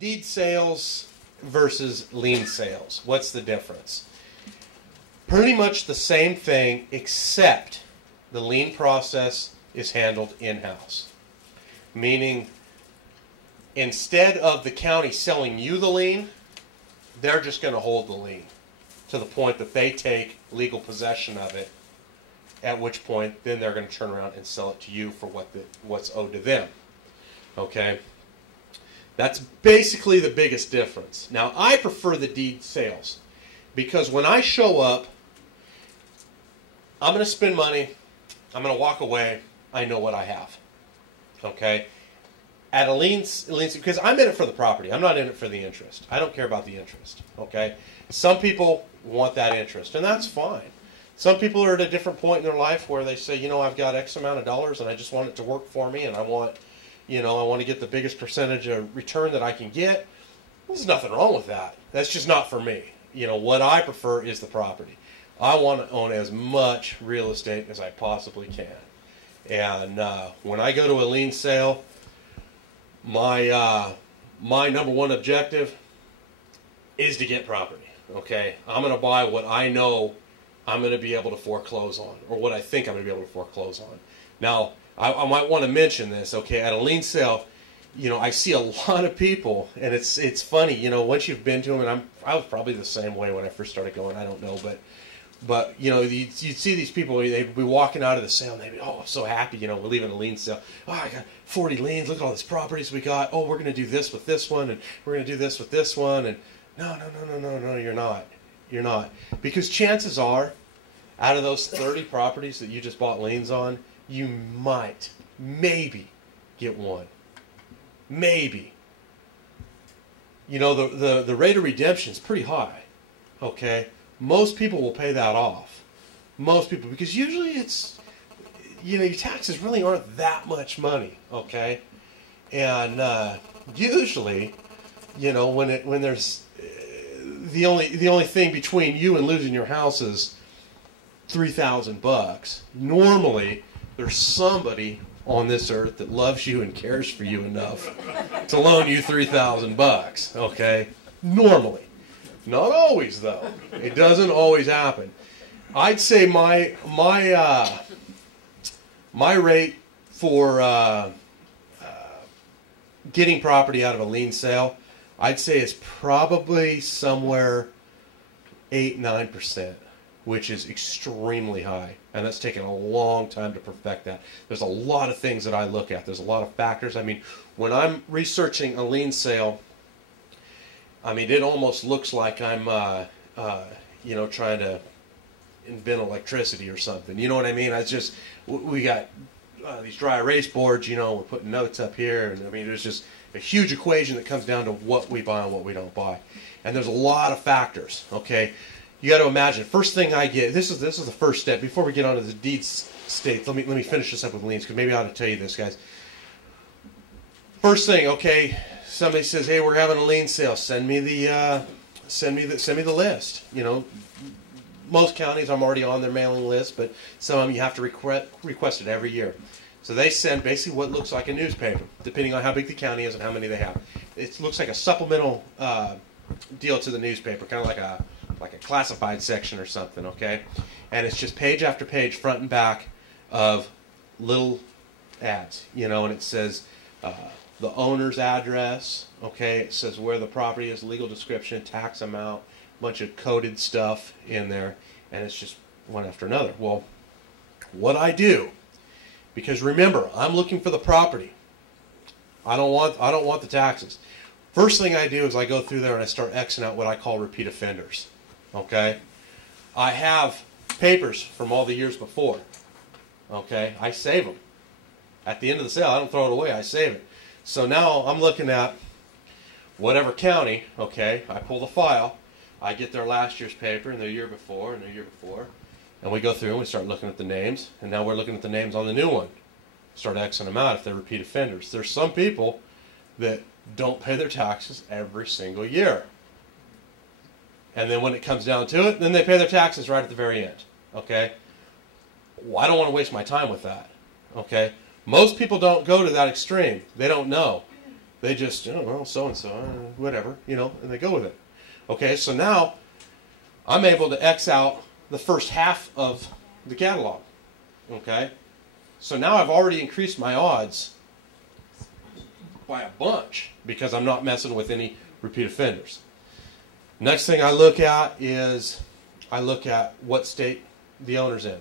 deed sales versus lien sales. What's the difference? Pretty much the same thing, except the lien process is handled in-house. Meaning, instead of the county selling you the lien, they're just going to hold the lien to the point that they take legal possession of it, at which point then they're going to turn around and sell it to you for what's owed to them. Okay? That's basically the biggest difference. Now, I prefer the deed sales because when I show up, I'm going to spend money, I'm going to walk away, I know what I have. Okay? At a lien, because I'm in it for the property. I'm not in it for the interest. I don't care about the interest. Okay? Some people want that interest, and that's fine. Some people are at a different point in their life where they say, you know, I've got X amount of dollars and I just want it to work for me, and I want to get the biggest percentage of return that I can get. There's nothing wrong with that. That's just not for me. What I prefer is the property. I want to own as much real estate as I possibly can. And when I go to a lien sale, my number one objective is to get property. Okay? I'm going to buy what I know I'm going to be able to foreclose on, or what I think I'm going to be able to foreclose on. Now, I might want to mention this, okay, at a lien sale, I see a lot of people, and it's funny, once you've been to them, and I was probably the same way when I first started going, I don't know, but you'd see these people, they'd be walking out of the sale, and they'd be, oh, I'm so happy, we're leaving a lien sale. Oh, I got 40 liens, look at all these properties we got. Oh, we're going to do this with this one, and we're going to do this with this one, and no, you're not. You're not. Because chances are, out of those 30 properties that you just bought liens on, you might, maybe, get one. Maybe. The rate of redemption is pretty high. Okay? Most people will pay that off. Most people. Because usually it's, your taxes really aren't that much money. Okay? And usually, when there's, the only thing between you and losing your house is $3,000. Normally, there's somebody on this earth that loves you and cares for you enough to loan you $3,000. Okay, normally, not always though. It doesn't always happen. I'd say my rate for getting property out of a lien sale, I'd say is probably somewhere 8-9%. Which is extremely high, and that's taken a long time to perfect that. There's a lot of things that I look at. There's a lot of factors. I mean, when I'm researching a lien sale, it almost looks like I'm, trying to invent electricity or something. You know what I mean? We got these dry erase boards, we're putting notes up here, and there's just a huge equation that comes down to what we buy and what we don't buy. And there's a lot of factors, okay? You got to imagine. First thing I get. This is the first step. Before we get on to the deed states, let me finish this up with liens, because maybe I ought to tell you this, guys. First thing, okay. Somebody says, "Hey, we're having a lien sale. Send me the list." Most counties I'm already on their mailing list, but some of them you have to request it every year. So they send basically what looks like a newspaper, depending on how big the county is and how many they have. It looks like a supplemental deal to the newspaper, kind of like a classified section or something, okay? And it's just page after page, front and back, of little ads, and it says the owner's address, okay? It says where the property is, legal description, tax amount, bunch of coded stuff in there, and it's just one after another. Well, what I do, because remember, I'm looking for the property. I don't want the taxes. First thing I do is I go through there and I start Xing out what I call repeat offenders. Okay? I have papers from all the years before. Okay? I save them. At the end of the sale, I don't throw it away. I save it. So now I'm looking at whatever county. Okay? I pull the file. I get their last year's paper and their year before and their year before. And we go through and we start looking at the names. And now we're looking at the names on the new one. Start Xing them out if they're repeat offenders. There's some people that don't pay their taxes every single year. And then when it comes down to it, then they pay their taxes right at the very end. Okay? Well, I don't want to waste my time with that. Okay? Most people don't go to that extreme. They don't know. They just, oh, well, so-and-so, whatever, and they go with it. Okay, so now I'm able to X out the first half of the catalog. Okay, so now I've already increased my odds by a bunch because I'm not messing with any repeat offenders. Next thing I look at is I look at what state the owner's in.